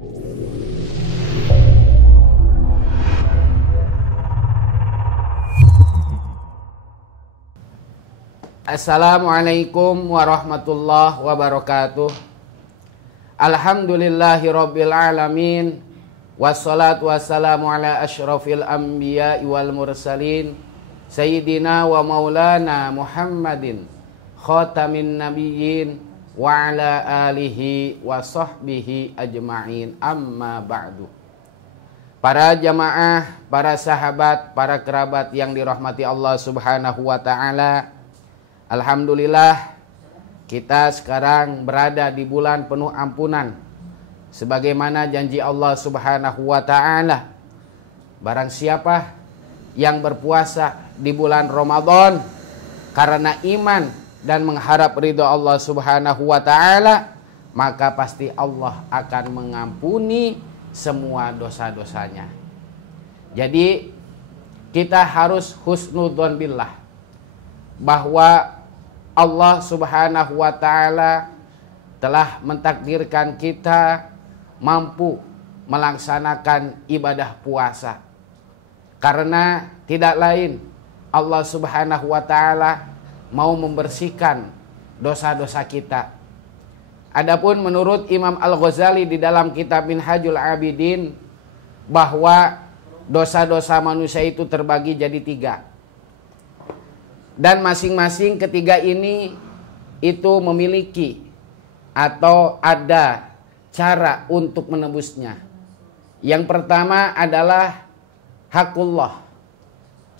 Assalamualaikum warahmatullahi wabarakatuh. Alhamdulillahirabbil alamin. Wassalatu wassalamu ala asyrafil anbiya'i wal mursalin sayyidina wa maulana Muhammadin khatamin nabiyyin wa ala alihi wa sahbihi ajma'in, amma ba'du. Para jamaah, para sahabat, para kerabat yang dirahmati Allah Subhanahu wa taala, alhamdulillah kita sekarang berada di bulan penuh ampunan. Sebagaimana janji Allah Subhanahu wa taala, barang siapa yang berpuasa di bulan Ramadan karena iman dan mengharap ridha Allah Subhanahu wa taala, maka pasti Allah akan mengampuni semua dosa-dosanya. Jadi kita harus husnudzon billah bahwa Allah Subhanahu wa taala telah mentakdirkan kita mampu melaksanakan ibadah puasa. Karena tidak lain Allah Subhanahu wa taala mau membersihkan dosa-dosa kita. Adapun menurut Imam Al-Ghazali di dalam kitab Minhajul Abidin, bahwa dosa-dosa manusia itu terbagi jadi 3. Dan masing-masing ketiga ini itu memiliki atau ada cara untuk menebusnya. Yang pertama adalah hakullah.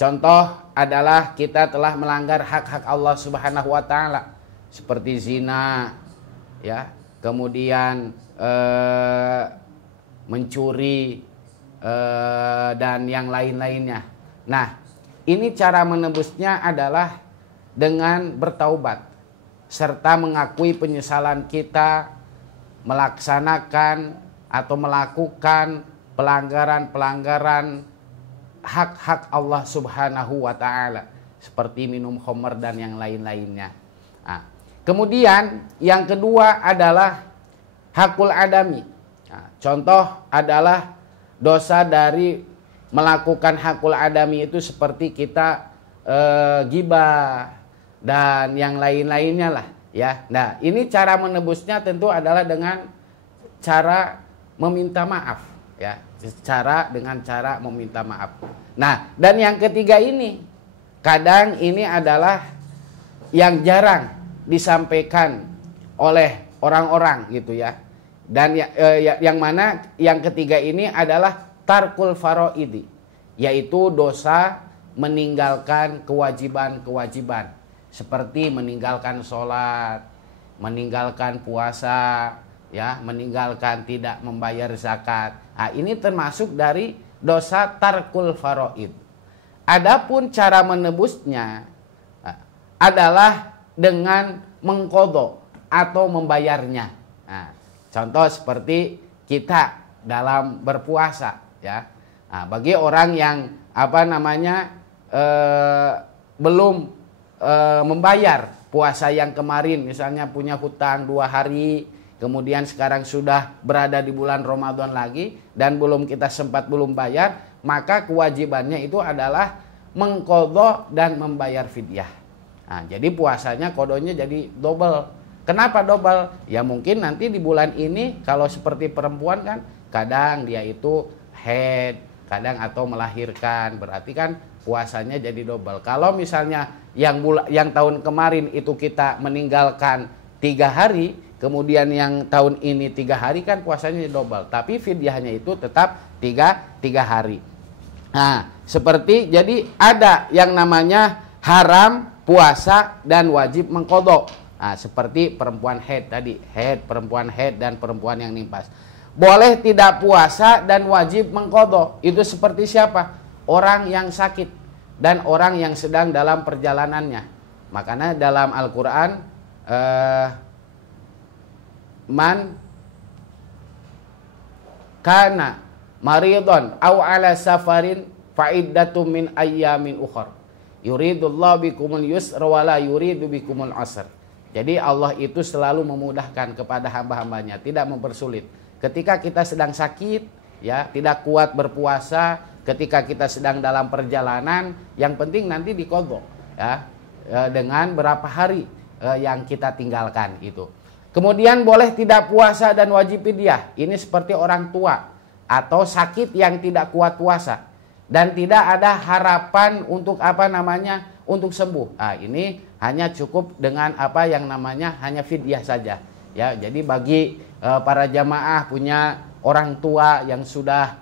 Contoh adalah kita telah melanggar hak-hak Allah Subhanahu wa taala seperti zina, ya, kemudian mencuri dan yang lain-lainnya. Nah, ini cara menebusnya adalah dengan bertaubat serta mengakui penyesalan kita melaksanakan atau melakukan pelanggaran-pelanggaran hak-hak Allah Subhanahu wa taala seperti minum khamr dan yang lain-lainnya. Nah, kemudian yang kedua adalah hakul adami. Nah, contoh adalah dosa dari melakukan hakul adami itu seperti kita ghibah dan yang lain-lainnya lah, ya. Nah, ini cara menebusnya tentu adalah dengan cara meminta maaf, ya. Dengan cara meminta maaf. Nah, dan yang ketiga ini kadang ini adalah yang jarang disampaikan oleh orang-orang gitu ya. Dan yang mana yang ketiga ini adalah tarkul faraidi, yaitu dosa meninggalkan kewajiban-kewajiban seperti meninggalkan sholat, meninggalkan puasa, ya, meninggalkan tidak membayar zakat. Nah, ini termasuk dari dosa tarkul faraid. Adapun cara menebusnya adalah dengan mengqadha atau membayarnya. Nah, contoh seperti kita dalam berpuasa, ya. Nah, bagi orang yang belum membayar puasa yang kemarin, misalnya punya hutang 2 hari, kemudian sekarang sudah berada di bulan Ramadan lagi dan belum bayar, maka kewajibannya itu adalah mengqadha dan membayar fidyah. Nah, jadi puasanya kodonya jadi double. Kenapa double? Ya mungkin nanti di bulan ini kalau seperti perempuan kan kadang dia itu head, kadang atau melahirkan, berarti kan puasanya jadi double. Kalau misalnya yang tahun kemarin itu kita meninggalkan 3 hari, kemudian yang tahun ini 3 hari, kan puasanya jadi double. Tapi fidyahnya itu tetap 3 hari. Nah, seperti jadi ada yang namanya haram puasa dan wajib mengqadha. Nah, seperti perempuan head tadi, perempuan head dan perempuan yang nimpas. Boleh tidak puasa dan wajib mengqadha. Itu seperti siapa? Orang yang sakit dan orang yang sedang dalam perjalanannya. Makanya dalam Al-Quran, man kana maridon aw ala safarin fa'iddatum min ayyamin ukhar yuridullahu bikumul yusra wa la yuridu bikumul asr. Jadi Allah itu selalu memudahkan kepada hamba-hambanya, tidak mempersulit. Ketika kita sedang sakit, ya, tidak kuat berpuasa, ketika kita sedang dalam perjalanan, yang penting nanti diqadha, ya, dengan berapa hari yang kita tinggalkan itu. Kemudian boleh tidak puasa dan wajib fidyah. Ini seperti orang tua atau sakit yang tidak kuat puasa dan tidak ada harapan untuk untuk sembuh. Nah, ini hanya cukup dengan yang namanya hanya fidyah saja. Ya, jadi bagi para jamaah punya orang tua yang sudah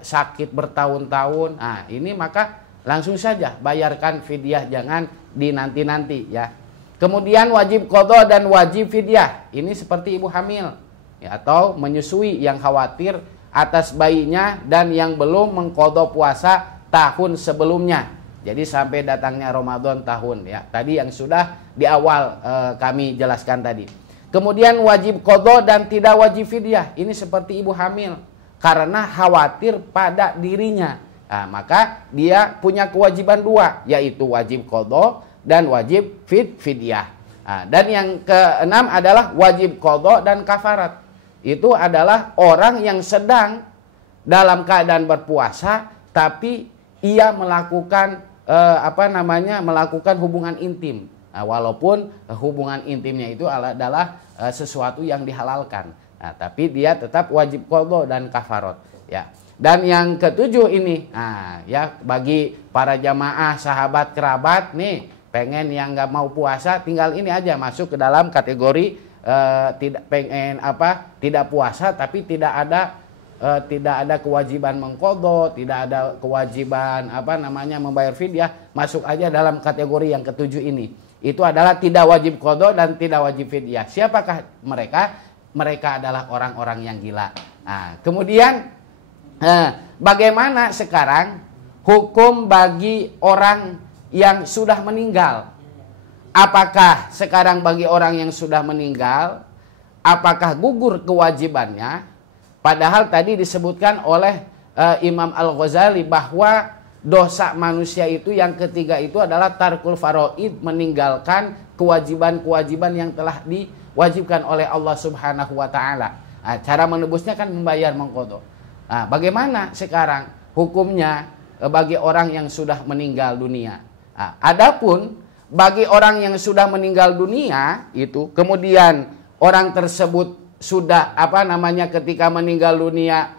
sakit bertahun-tahun, nah ini maka langsung saja bayarkan fidyah, jangan dinanti-nanti ya. Kemudian wajib qadha dan wajib fidyah. Ini seperti ibu hamil ya, atau menyusui yang khawatir atas bayinya dan yang belum mengqadha puasa tahun sebelumnya. Jadi sampai datangnya Ramadan tahun ya. Tadi yang sudah di awal kami jelaskan tadi. Kemudian wajib qadha dan tidak wajib fidyah. Ini seperti ibu hamil karena khawatir pada dirinya. Nah, maka dia punya kewajiban dua, yaitu wajib qadha dan wajib fidyah. Nah, dan yang keenam adalah wajib qadha dan kafarat. Itu adalah orang yang sedang dalam keadaan berpuasa tapi ia melakukan melakukan hubungan intim. Nah, walaupun hubungan intimnya itu adalah sesuatu yang dihalalkan. Nah, tapi dia tetap wajib qadha dan kafarat ya. Dan yang ketujuh ini, nah ya, bagi para jamaah, sahabat, kerabat nih pengen yang nggak mau puasa, tinggal ini aja masuk ke dalam kategori tidak puasa tapi tidak ada kewajiban mengqadha, tidak ada kewajiban membayar fidyah, masuk aja dalam kategori yang ketujuh ini. Itu adalah tidak wajib qadha dan tidak wajib fidyah. Siapakah mereka? Mereka adalah orang-orang yang gila. Nah, kemudian bagaimana sekarang hukum bagi orang yang sudah meninggal? Apakah sekarang bagi orang yang sudah meninggal, apakah gugur kewajibannya? Padahal tadi disebutkan oleh Imam Al-Ghazali bahwa dosa manusia itu yang ketiga itu adalah tarkul faraid, meninggalkan kewajiban-kewajiban yang telah diwajibkan oleh Allah Subhanahu wa taala. Nah, cara menebusnya kan membayar mengqadha. Nah, bagaimana sekarang hukumnya bagi orang yang sudah meninggal dunia? Nah, adapun bagi orang yang sudah meninggal dunia itu, kemudian orang tersebut sudah ketika meninggal dunia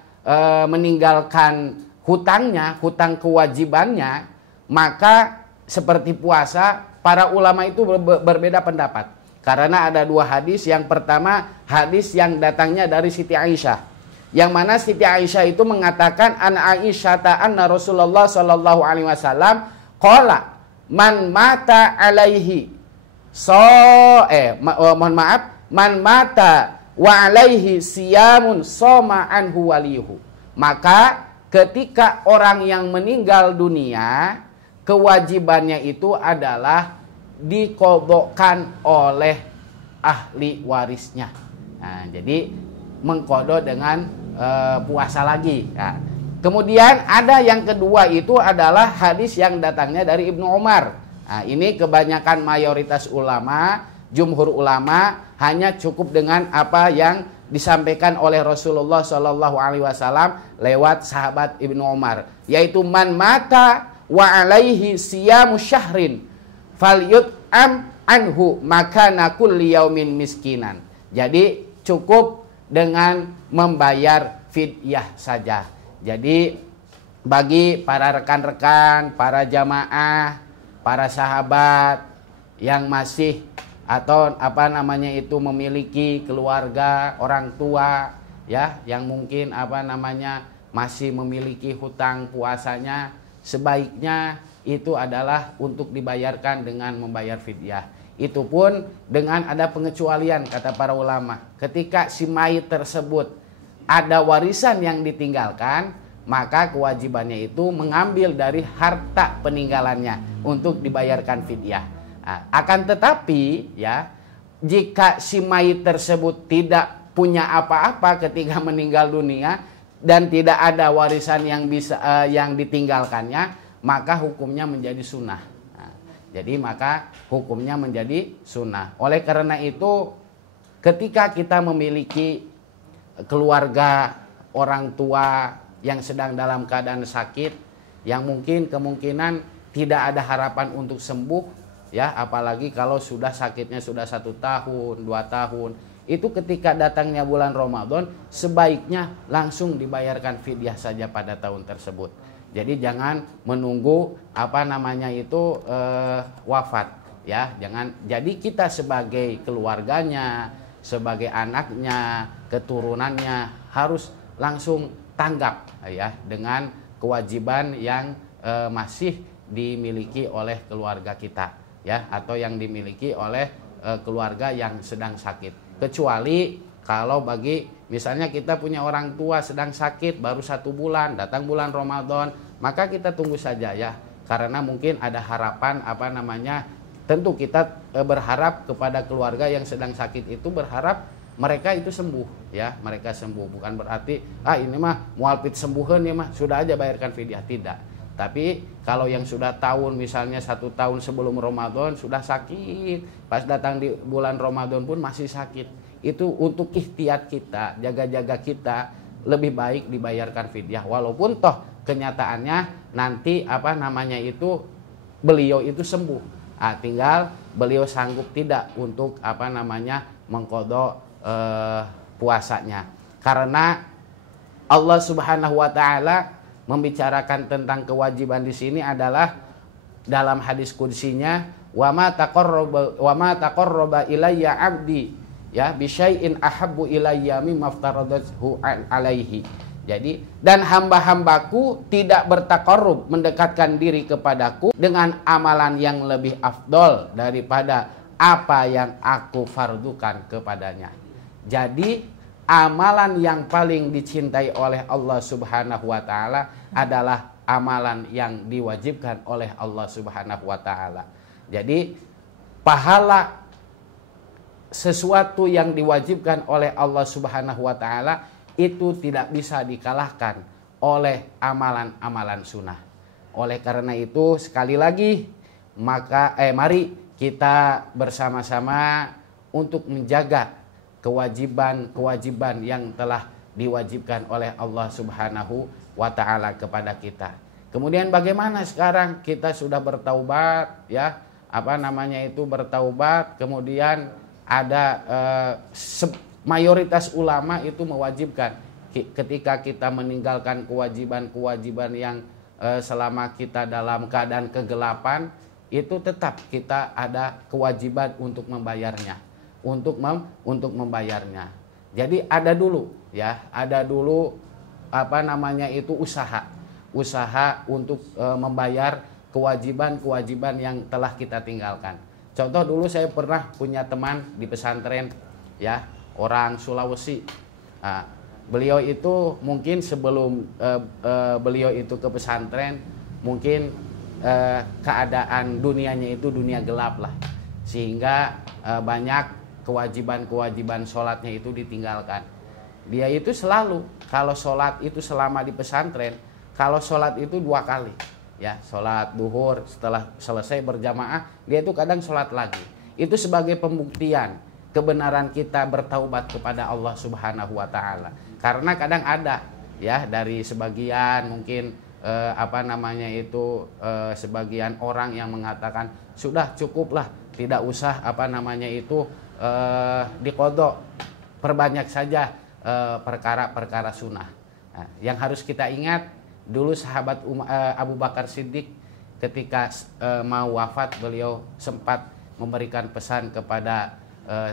meninggalkan hutangnya, hutang kewajibannya, maka seperti puasa, para ulama itu berbeda pendapat. Karena ada dua hadis. Yang pertama hadis yang datangnya dari Siti Aisyah, yang mana Siti Aisyah itu mengatakan an Aisyah anna Rasulullah sallallahu alaihi wasallam qala man mata alaihi man mata wa alaihi siyamun soma anhu waliyuhu. Maka ketika orang yang meninggal dunia, kewajibannya itu adalah diqadhakan oleh ahli warisnya. Nah, jadi mengqadha dengan puasa lagi. Nah, kemudian ada yang kedua itu adalah hadis yang datangnya dari Ibnu Umar. Nah, ini kebanyakan mayoritas ulama, jumhur ulama hanya cukup dengan apa yang disampaikan oleh Rasulullah Shallallahu Alaihi Wasallam lewat sahabat Ibnu Umar, yaitu man mata wa alaihi siyamu syahrin falyut'am anhu makana kulli yaumin miskinan. Jadi cukup dengan membayar fidyah saja. Jadi bagi para rekan-rekan, para jamaah, para sahabat yang masih atau memiliki keluarga, orang tua ya, yang mungkin masih memiliki hutang puasanya, sebaiknya itu adalah untuk dibayarkan dengan membayar fidyah. Itu pun dengan ada pengecualian kata para ulama. Ketika si mayit tersebut ada warisan yang ditinggalkan, maka kewajibannya itu mengambil dari harta peninggalannya untuk dibayarkan fidyah. Nah, akan tetapi ya, jika si mayit tersebut tidak punya apa-apa ketika meninggal dunia dan tidak ada warisan yang bisa yang ditinggalkannya, maka hukumnya menjadi sunnah. Nah, Jadi maka hukumnya menjadi sunnah. Oleh karena itu ketika kita memiliki keluarga, orang tua yang sedang dalam keadaan sakit, yang mungkin kemungkinan tidak ada harapan untuk sembuh, ya, apalagi kalau sudah sakitnya sudah 1 tahun, 2 tahun, itu ketika datangnya bulan Ramadan sebaiknya langsung dibayarkan fidyah saja pada tahun tersebut. Jadi jangan menunggu wafat, ya, jangan. Jadi kita sebagai keluarganya, sebagai anaknya, keturunannya harus langsung tanggap, ya, dengan kewajiban yang masih dimiliki oleh keluarga kita, ya, atau yang dimiliki oleh keluarga yang sedang sakit. Kecuali kalau misalnya kita punya orang tua sedang sakit baru 1 bulan, datang bulan Ramadan, maka kita tunggu saja, ya, karena mungkin ada harapan tentu kita berharap kepada keluarga yang sedang sakit itu, berharap mereka itu sembuh, ya, mereka sembuh. Bukan berarti ini mah mualpit sembuhan ya mah sudah aja bayarkan fidyah, tidak. Tapi kalau yang sudah misalnya 1 tahun sebelum Ramadan sudah sakit, pas datang di bulan Ramadan pun masih sakit, itu untuk ihtiyat kita, jaga-jaga kita, lebih baik dibayarkan fidyah. Walaupun toh kenyataannya nanti beliau itu sembuh. Tinggal beliau sanggup tidak untuk mengqadha puasanya. Karena Allah Subhanahu wa taala membicarakan tentang kewajiban di sini adalah dalam hadis qudsinya, wa ma taqarraba ilayya 'abdi, ya, bi syai'in ahabbu ilayya mimma aftaradatuhu alaihi. Jadi, dan hamba-hambaku tidak bertaqarrub, mendekatkan diri kepadaku dengan amalan yang lebih afdol daripada apa yang aku fardukan kepadanya. Jadi amalan yang paling dicintai oleh Allah Subhanahu wa taala adalah amalan yang diwajibkan oleh Allah Subhanahu wa taala. Jadi pahala sesuatu yang diwajibkan oleh Allah Subhanahu wa taala itu tidak bisa dikalahkan oleh amalan-amalan sunnah. Oleh karena itu sekali lagi mari kita bersama-sama untuk menjaga kewajiban-kewajiban yang telah diwajibkan oleh Allah Subhanahu wa taala kepada kita. Kemudian bagaimana sekarang kita sudah bertaubat, ya, bertaubat, kemudian ada mayoritas ulama itu mewajibkan ketika kita meninggalkan kewajiban-kewajiban yang selama kita dalam keadaan kegelapan, itu tetap kita ada kewajiban untuk membayarnya, untuk membayarnya. Jadi ada dulu, ya, usaha untuk membayar kewajiban-kewajiban yang telah kita tinggalkan. Contoh, dulu saya pernah punya teman di pesantren, ya, orang Sulawesi. Beliau itu mungkin sebelum beliau itu ke pesantren, mungkin keadaan dunianya itu dunia gelap lah, sehingga banyak kewajiban-kewajiban sholatnya itu ditinggalkan. Dia itu selalu kalau sholat itu selama di pesantren, kalau sholat itu 2 kali, ya, sholat duhur setelah selesai berjamaah, dia itu kadang sholat lagi. Itu sebagai pembuktian kebenaran kita bertaubat kepada Allah Subhanahu wa taala. Karena kadang ada, ya, dari sebagian mungkin sebagian orang yang mengatakan sudah cukuplah, tidak usah diqodho, perbanyak saja perkara-perkara sunnah. Nah, yang harus kita ingat, dulu sahabat Abu Bakar Siddiq ketika mau wafat, beliau sempat memberikan pesan kepada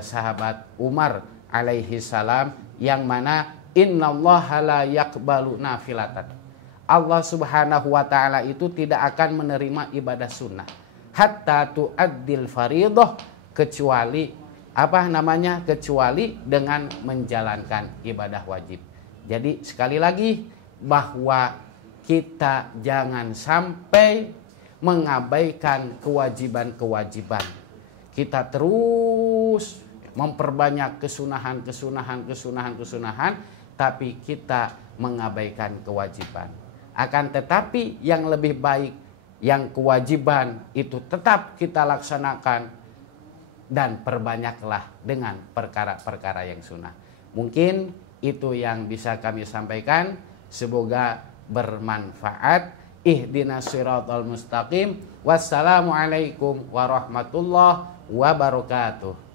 sahabat Umar alaihi salam, yang mana innallaha la yaqbalu nafilatan. Allah Subhanahu wa taala itu tidak akan menerima ibadah sunnah hatta tu'addil fariidhah, kecuali dengan menjalankan ibadah wajib. Jadi sekali lagi, bahwa kita jangan sampai mengabaikan kewajiban-kewajiban. Kita terus memperbanyak kesunahan, tapi kita mengabaikan kewajiban. Akan tetapi yang lebih baik yang kewajiban itu tetap kita laksanakan, dan perbanyaklah dengan perkara-perkara yang sunnah. Mungkin itu yang bisa kami sampaikan, semoga bermanfaat. Ihdinas siratal mustaqim. Wassalamualaikum warahmatullahi wabarakatuh.